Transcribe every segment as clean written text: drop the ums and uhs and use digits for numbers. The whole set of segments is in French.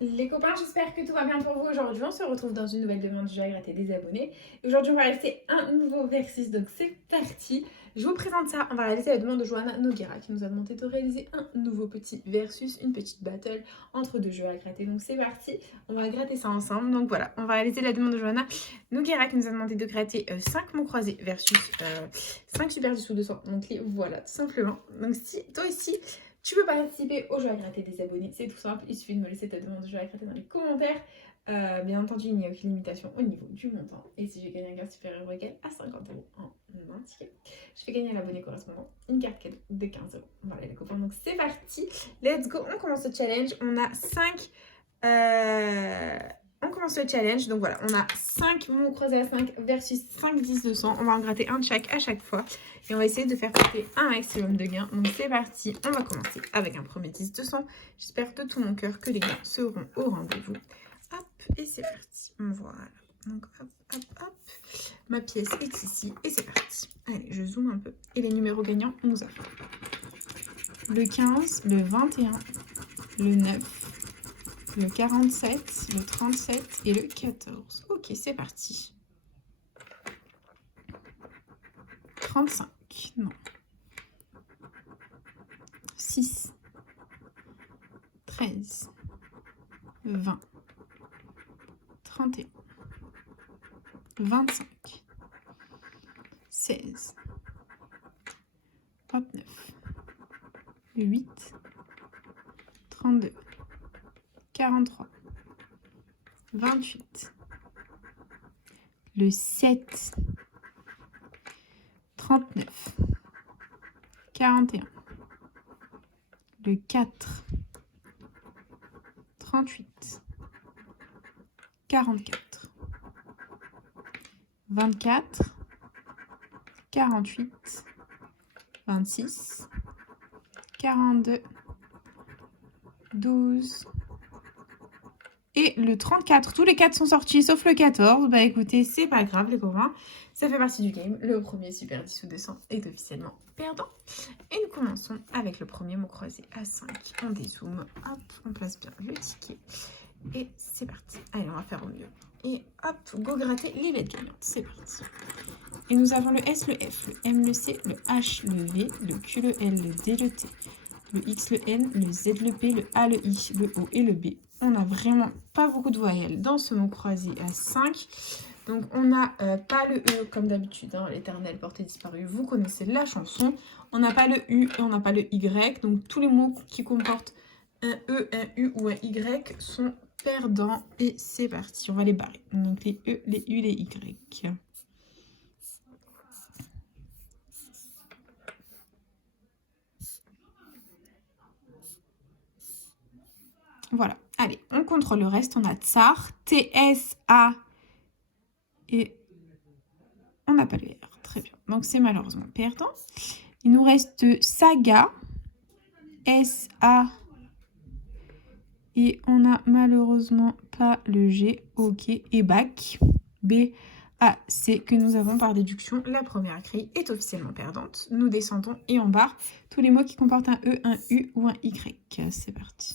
Les copains, j'espère que tout va bien pour vous aujourd'hui. On se retrouve dans une nouvelle demande de jeu à gratter des abonnés. Et aujourd'hui, on va réaliser un nouveau versus, donc c'est parti. Je vous présente ça. On va réaliser la demande de Johanna Noguera qui nous a demandé de réaliser un nouveau petit versus, une petite battle entre deux jeux à gratter. Donc c'est parti, on va gratter ça ensemble. Donc voilà, on va réaliser la demande de Johanna Noguera qui nous a demandé de gratter 5 mots croisés versus 5 super dessous 200. Donc voilà, tout simplement. Donc si toi aussi tu peux participer au jeu à gratter des abonnés, c'est tout simple, il suffit de me laisser ta demande de jeu à gratter dans les commentaires. Bien entendu, il n'y a aucune limitation au niveau du montant. Et si j'ai gagné un gain supérieur ou égal à 50 € en un ticket, je fais gagner à l'abonné correspondant une carte cadeau de 15 €. Voilà les copains, donc c'est parti. Let's go, on commence le challenge. On a 5... On commence le challenge, donc voilà, on a 5 mots croisés à 5 versus 5 10 200. On va en gratter un de chaque à chaque fois. Et on va essayer de faire porter un maximum de gains. Donc c'est parti, on va commencer avec un premier 10 200. J'espère de tout mon cœur que les gains seront au rendez-vous. Hop, et c'est parti. Voilà, donc hop, hop, hop. Ma pièce est ici et c'est parti. Allez, je zoome un peu. Et les numéros gagnants, on nous a fait le 15, le 21, le 9, le 47, le 37 et le 14. Ok, c'est parti. 35, non. 6, 13, 20, 31, 25, 16, 29, 8, 32, 43, 28, le 7, 39, 41, le 4, 38, 44, 24, 48, 26, 42, 12 et le 34. Tous les 4 sont sortis sauf le 14. Bah écoutez, c'est pas grave les copains. Ça fait partie du game. Le premier super 10 ou 200 est officiellement perdant. Et nous commençons avec le premier mot croisé à 5. On dézoome. Hop, on place bien le ticket. Et c'est parti. Allez, on va faire au mieux. Et hop, go gratter les lettres gagnantes. C'est parti. Et nous avons le S, le F, le M, le C, le H, le V, le Q, le L, le D, le T, le X, le N, le Z, le P, le A, le I, le O et le B. On n'a vraiment pas beaucoup de voyelles dans ce mot croisé à 5. Donc on n'a pas le E comme d'habitude, hein, l'éternel porté disparu, vous connaissez la chanson. On n'a pas le U et on n'a pas le Y. Donc tous les mots qui comportent un E, un U ou un Y sont perdants. Et c'est parti, on va les barrer. Donc les E, les U, les Y. Voilà, allez, on contrôle le reste. On a Tsar, T-S-A et on n'a pas le R. Très bien, donc c'est malheureusement perdant. Il nous reste Saga, S-A et on n'a malheureusement pas le G. Ok, et Bac, B-A-C que nous avons par déduction. La première grille est officiellement perdante. Nous descendons et on barre tous les mots qui comportent un E, un U ou un Y. C'est parti.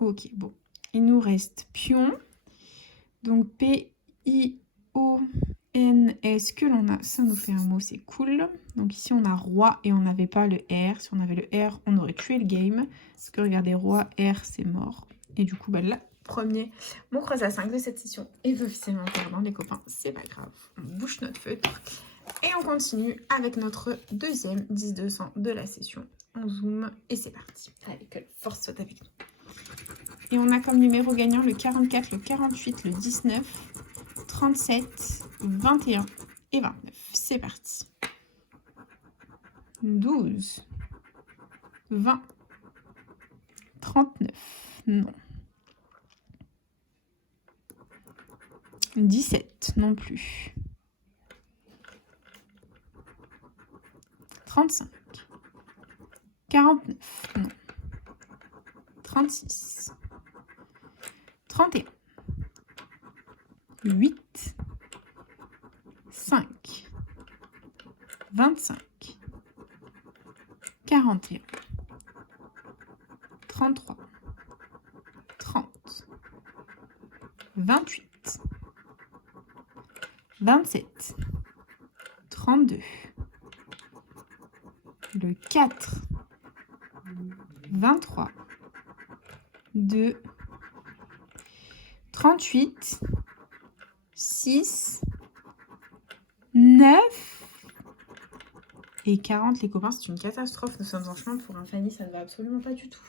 Ok, bon. Il nous reste pion. Donc P-I-O-N-S que l'on a, ça nous fait un mot, c'est cool. Donc ici on a roi et on n'avait pas le R. Si on avait le R, on aurait tué le game. Parce que regardez, roi, R, c'est mort. Et du coup, bah, là, premier mot croisé à 5 de cette session est officiellement perdant, les copains. C'est pas grave. On bouche notre feutre. Et on continue avec notre deuxième 10-200 de la session. On zoome et c'est parti. Allez, que la force soit avec nous. Et on a comme numéro gagnant le 44, le 48, le 19, 37, 21 et 29. C'est parti. 12, 20, 39, non. 17, non plus. 35, 49, non. 36, 31, 8, 5, 25, 41, 33, 30, 28, 27, 32, le 4, 23, 2, 38, 6, 9 et 40. Les copains, c'est une catastrophe. Nous sommes en chemin pour un Fanny, ça ne va absolument pas du tout.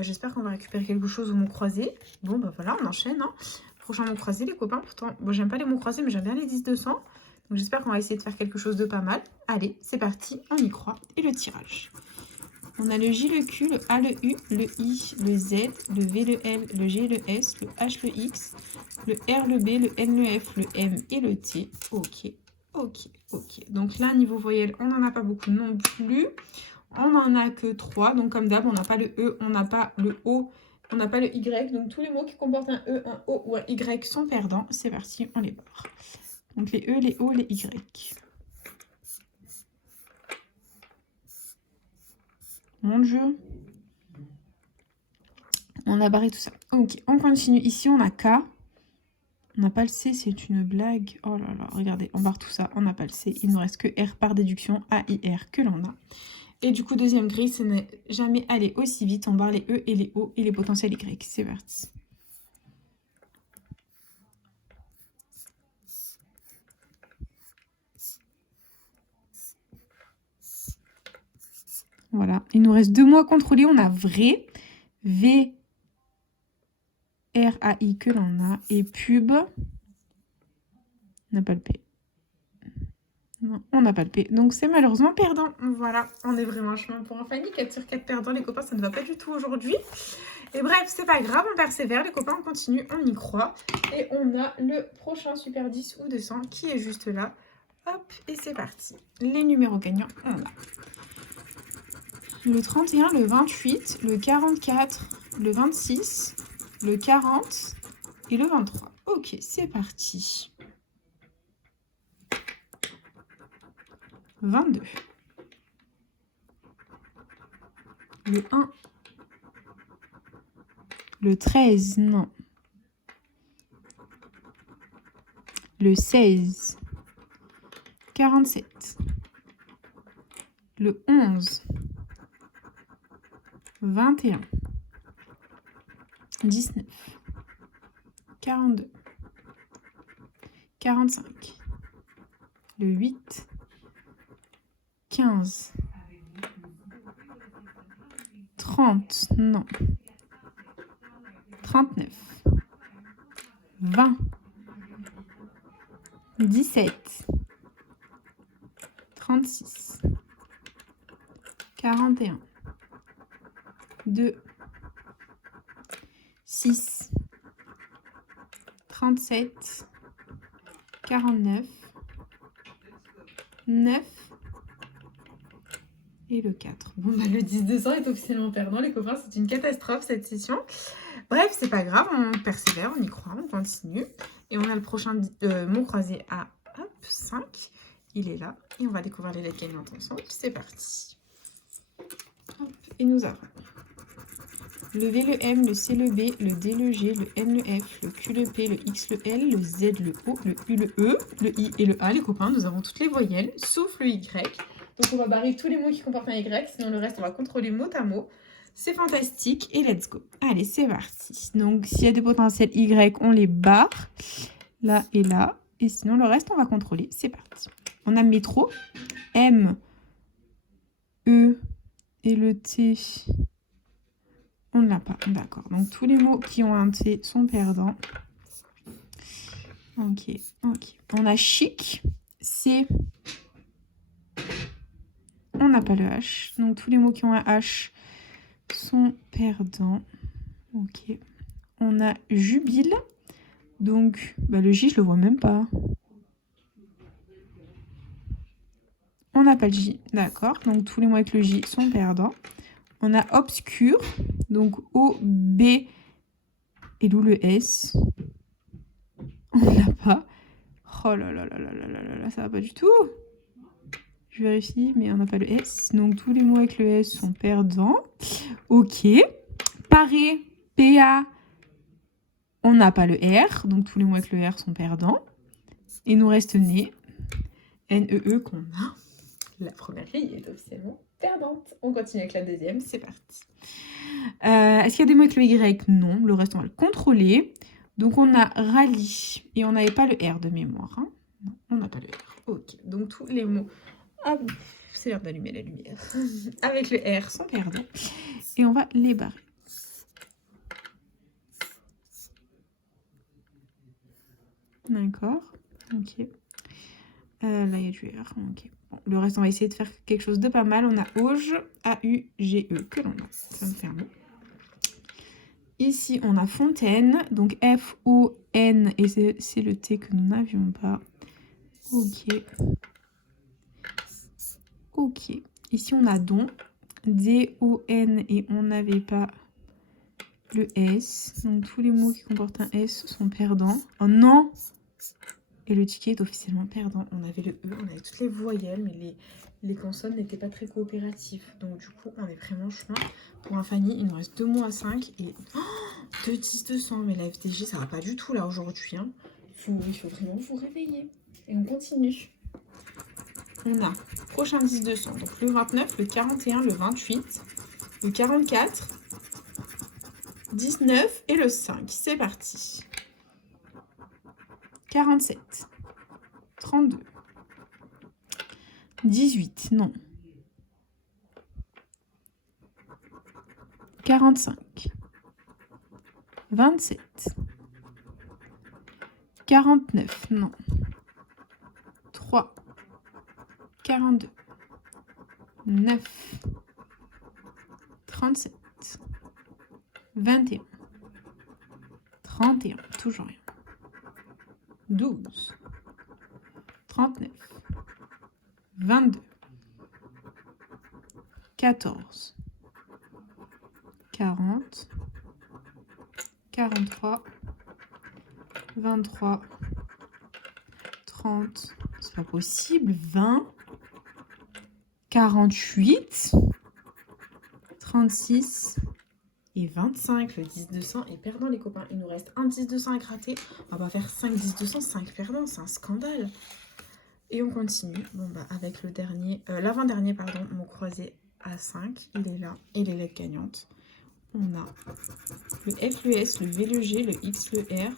J'espère qu'on va récupérer quelque chose au mot croisé. Bon, bah voilà, on enchaîne. Hein. Prochain mot croisé, les copains. Pourtant, bon, j'aime pas les mots croisés, mais j'aime bien les 10-200. Donc, j'espère qu'on va essayer de faire quelque chose de pas mal. Allez, c'est parti, on y croit. Et le tirage. On a le J, le Q, le A, le U, le I, le Z, le V, le L, le G, le S, le H, le X, le R, le B, le N, le F, le M et le T. Ok, ok, ok. Donc là, niveau voyelle, on n'en a pas beaucoup non plus. On n'en a que 3. Donc comme d'hab, on n'a pas le E, on n'a pas le O, on n'a pas le Y. Donc tous les mots qui comportent un E, un O ou un Y sont perdants. C'est parti, on les barre. Donc les E, les O, les Y. Mon Dieu. On a barré tout ça. Ok, on continue. Ici, on a K. On n'a pas le C, c'est une blague. Oh là là, regardez, on barre tout ça. On n'a pas le C. Il ne nous reste que R par déduction, A, I, R que l'on a. Et du coup, deuxième grille, ce n'est jamais aller aussi vite. On barre les E et les O et les potentiels Y. C'est parti. Voilà. Il nous reste 2 mots à contrôler. On a vrai, V, R, A, I que l'on a. Et pub, on n'a pas le P. Non, on n'a pas le P. Donc, c'est malheureusement perdant. Voilà, on est vraiment en chemin pour un Fanny. 4 sur 4 perdants, les copains, ça ne va pas du tout aujourd'hui. Et bref, c'est pas grave, on persévère. Les copains, on continue, on y croit. Et on a le prochain Super 10 ou 200 qui est juste là. Hop, et c'est parti. Les numéros gagnants, on a le 31, le 28, le 44, le 26, le 40 et le 23. Ok, c'est parti. 22. Le 1. Le 13, non. Le 16. 47. Le 11. 21. 19. 42. 45. Le 8. 15. 30, non. 39. 20. 17. 36. 41. 2. 6. 37. 49. 9. Et le 4. Bon, bah, le 10-200 est officiellement perdant, les copains. C'est une catastrophe, cette session. Bref, c'est pas grave. On persévère, on y croit, on continue. Et on a le prochain mot croisé à 5. Il est là. Et on va découvrir les lettres gagnantes ensemble. C'est parti. Hop. Et nous avons le V, le M, le C, le B, le D, le G, le N, le F, le Q, le P, le X, le L, le Z, le O, le U, le E, le I et le A. Les copains, nous avons toutes les voyelles, sauf le Y. Donc, on va barrer tous les mots qui comportent un Y. Sinon, le reste, on va contrôler mot à mot. C'est fantastique. Et let's go. Allez, c'est parti. Donc, s'il y a des potentiels Y, on les barre. Là et là. Et sinon, le reste, on va contrôler. C'est parti. On a métro. M, E et le T. On ne l'a pas. D'accord. Donc, tous les mots qui ont un T sont perdants. Ok. Ok. On a chic. C. On n'a pas le H. Donc, tous les mots qui ont un H sont perdants. Ok. On a jubile. Donc, bah, le J, je le vois même pas. On n'a pas le J. D'accord. Donc, tous les mots avec le J sont perdants. On a obscur. Donc, O, B et d'où le S. On ne l'a pas. Oh là là là là là là là, ça va pas du tout. Je vérifie, mais on n'a pas le S. Donc, tous les mots avec le S sont perdants. Ok. Paré, PA, on n'a pas le R. Donc, tous les mots avec le R sont perdants. Il nous reste né, NEE qu'on a. La première grille est officiellement perdante. On continue avec la deuxième. C'est parti. Est-ce qu'il y a des mots avec le Y? Non. Le reste, on va le contrôler. Donc, on a rallye. Et on n'avait pas le R de mémoire. Hein. Non, on n'a pas le R. Ok. Donc, tous les mots... Ah, c'est l'heure d'allumer la lumière. Avec le R sont perdants. Et on va les barrer. D'accord. Ok. Là, il y a du R. Ok. Bon, le reste, on va essayer de faire quelque chose de pas mal. On a auge, A-U-G-E, que l'on a. Ça me fait un mot. Ici, on a fontaine. Donc, F-O-N. Et c'est le T que nous n'avions pas. Ok. Ok. Ici, on a don. D-O-N. Et on n'avait pas le S. Donc, tous les mots qui comportent un S sont perdants. Oh non! Et le ticket est officiellement perdant. On avait le E, on avait toutes les voyelles, mais les consonnes n'étaient pas très coopératives. Donc, du coup, on est vraiment chemin. Pour un Fanny, il nous reste 2 mots à 5 et 2 10 200. Mais la FDJ, ça va pas du tout là aujourd'hui. Hein. Il faut vraiment vous réveiller. Et on continue. On a prochain 10 200. Donc, le 29, le 41, le 28, le 44, 19 et le 5. C'est parti. 47, 32, 18, non. 45, 27, 49, non. 3, 42, 9, 37, 21, 31, toujours rien. 12, 39, 22, 14, 40, 43, 23, 30, c'est pas possible, 20, 48, 36 et 25. Le 10-200 est perdant, les copains. Il nous reste un 10-200 à gratter. On va pas faire 5 10-200, 5 perdants, c'est un scandale. Et on continue. Bon, bah, avec le dernier, l'avant-dernier, pardon, mot croisé à 5. Il est là. Et les lettres gagnantes. On a le F, le S, le V, le G, le X, le R,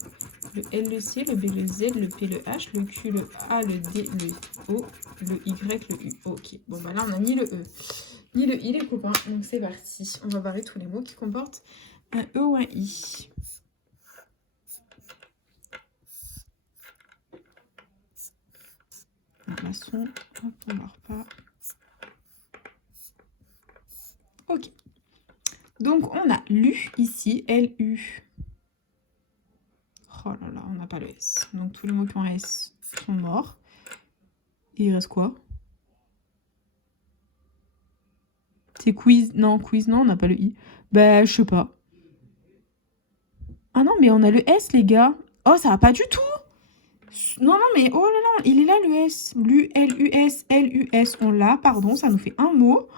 le L, le C, le B, le Z, le P, le H, le Q, le A, le D, le O, le Y, le U. Ok. Bon, bah là, on a ni le E, ni le I, les copains. Donc, c'est parti. On va barrer tous les mots qui comportent un E ou un I. La son, hop, on barre pas. Ok. Donc, on a lu ici, L-U. Oh là là, on n'a pas le S. Donc, tous les mots qui ont un S sont morts. Et il reste quoi? C'est quiz. Non, quiz, non, on n'a pas le I. Bah, je sais pas. Ah non, mais on a le S, les gars. Oh, ça va pas du tout. Non, non, mais oh là là, il est là le S. L-U-S, L-U-S. On l'a, pardon, ça nous fait un mot.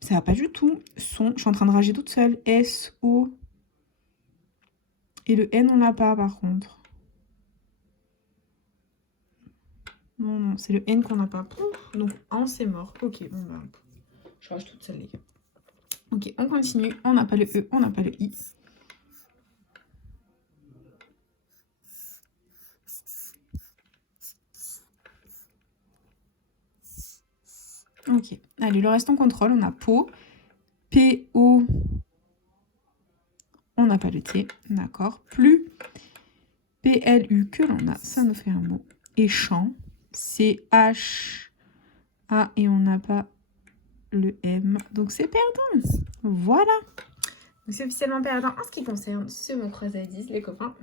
Ça va pas du tout. Son, je suis en train de rager toute seule. S-O. Et le N, on l'a pas, par contre. Non, non, c'est le N qu'on n'a pas. Donc, en, c'est mort. Ok, bon, bah, je rage toute seule, les gars. Ok, on continue. On n'a pas le E, on n'a pas le I. Ok, allez, le reste on contrôle. On a peau, P-O. On n'a pas le T, d'accord. Plus, P-L-U que l'on a, ça nous fait un mot. Et champ, C-H-A et on n'a pas le M. Donc c'est perdant. Voilà. C'est officiellement perdant en ce qui concerne ce mot croisé à 10, les copains.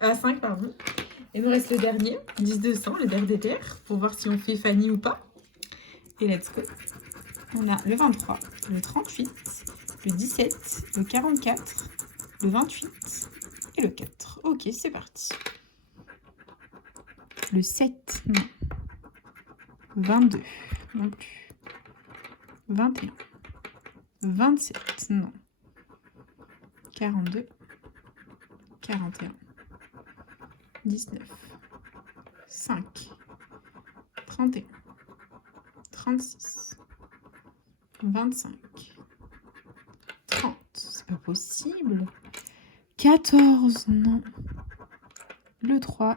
À 5, pardon. Il nous reste le dernier, 10-200, le der des terres, pour voir si on fait Fanny ou pas. Et let's go. On a le 23, le 38, le 17, le 44, le 28 et le 4. Ok, c'est parti. Le 7, non. 22, non plus. 21. 27, non. 42. 41. 19. 5. 31. 36. 25. 30. C'est pas possible. 14, non. Le 3.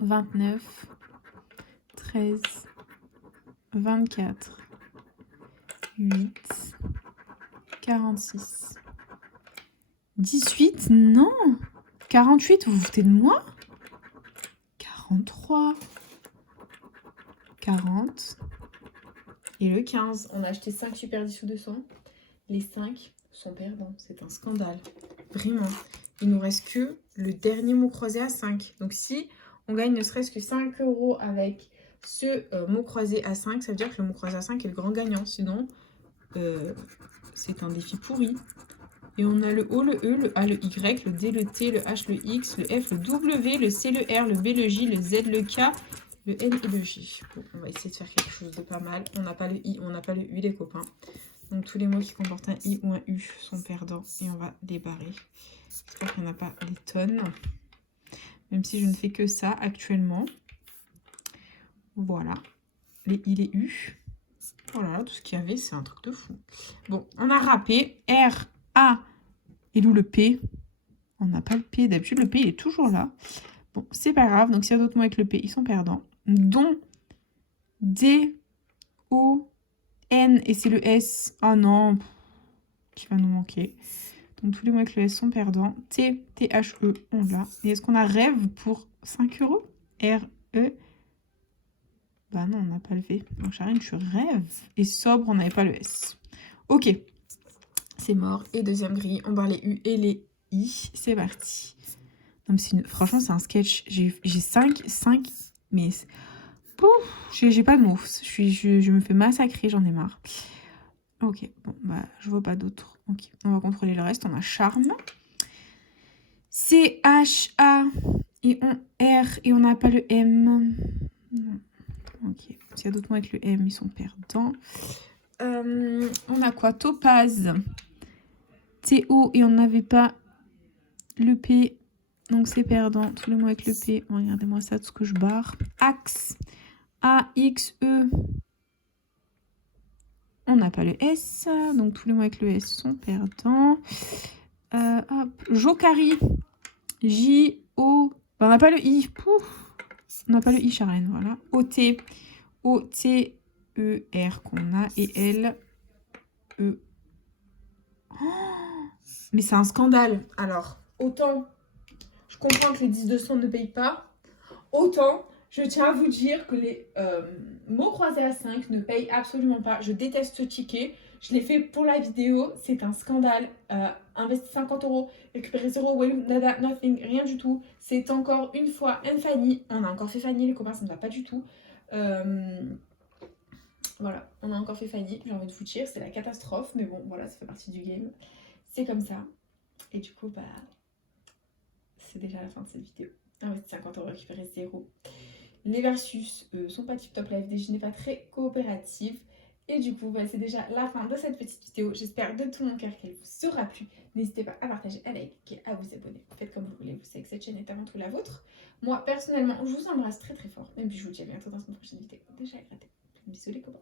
29. 13. 24. 8. 46. 18, non. 48, vous vous foutez de moi? 43. 40. Et le 15. On a acheté 5 super 10 ou 200. Les 5 sont perdants. C'est un scandale. Vraiment. Il nous reste que le dernier mot croisé à 5. Donc si on gagne ne serait-ce que 5 € avec ce mot croisé à 5, ça veut dire que le mot croisé à 5 est le grand gagnant. Sinon, c'est un défi pourri. Et on a le O, le E, le A, le Y, le D, le T, le H, le X, le F, le W, le C, le R, le B, le J, le Z, le K, le N et le J. Bon, on va essayer de faire quelque chose de pas mal. On n'a pas le I, on n'a pas le U, les copains. Donc tous les mots qui comportent un I ou un U sont perdants. Et on va débarrer. J'espère qu'il n'y en a pas des tonnes. Même si je ne fais que ça actuellement. Voilà. Les I, les U. Voilà, tout ce qu'il y avait, c'est un truc de fou. Bon, on a râpé. R, A. Et d'où le P? On n'a pas le P. D'habitude, le P, il est toujours là. Bon, c'est pas grave. Donc, s'il y a d'autres mots avec le P, ils sont perdants. Dont D, O, N. Et c'est le S. Oh non. Qui va nous manquer. Donc, tous les mots avec le S sont perdants. T, T, H, E, on l'a. Et est-ce qu'on a rêve pour 5 €? R, E. Bah non, on n'a pas le V. Donc, Charine, tu rêves. Et sobre, on n'avait pas le S. Ok. C'est mort. Et deuxième grille, on barre les U et les I. C'est parti. Non, mais franchement, c'est un sketch. J'ai 5, mais j'ai pas de mots. Je me fais massacrer, j'en ai marre. Ok, bon, bah, je vois pas d'autres. Ok, on va contrôler le reste. On a charme. C, H, A et on R et on n'a pas le M. Non. Ok, s'il y a d'autres mots avec le M, ils sont perdants. On a quoi? Topaz. T-O et on n'avait pas le P. Donc c'est perdant. Tous les mots avec le P. Regardez-moi ça, tout ce que je barre. Axe. A-X-E. On n'a pas le S. Donc tous les mots avec le S sont perdants. Hop. Jokari. J-O. Ben, on n'a pas le I. Pouf. On n'a pas le I, Charlène. Voilà. O-T. O-T-E-R qu'on a. Et L. E. Oh, mais c'est un scandale. Alors, autant je comprends que les 10-200 ne payent pas, autant je tiens à vous dire que les mots croisés à 5 ne payent absolument pas. Je déteste ce ticket. Je l'ai fait pour la vidéo. C'est un scandale. Investir 50 €, récupérer 0, well, nada, nothing, rien du tout. C'est encore une fois un Fanny. On a encore fait Fanny, les copains, ça ne va pas du tout. Voilà, on a encore fait Fanny. J'ai envie de vous dire, c'est la catastrophe. Mais bon, voilà, ça fait partie du game. C'est comme ça. Et du coup, bah, c'est déjà la fin de cette vidéo. Investir 50 €, récupérer 0. Les versus sont pas tip top, la FDJ n'est pas très coopérative. Et du coup, bah, c'est déjà la fin de cette petite vidéo. J'espère de tout mon cœur qu'elle vous sera plu. N'hésitez pas à partager, à liker, à vous abonner. Faites comme vous voulez, vous savez que cette chaîne est avant tout la vôtre. Moi, personnellement, je vous embrasse très très fort. Et puis je vous dis à bientôt dans une prochaine vidéo. Déjà à gratter. Bisous les copains.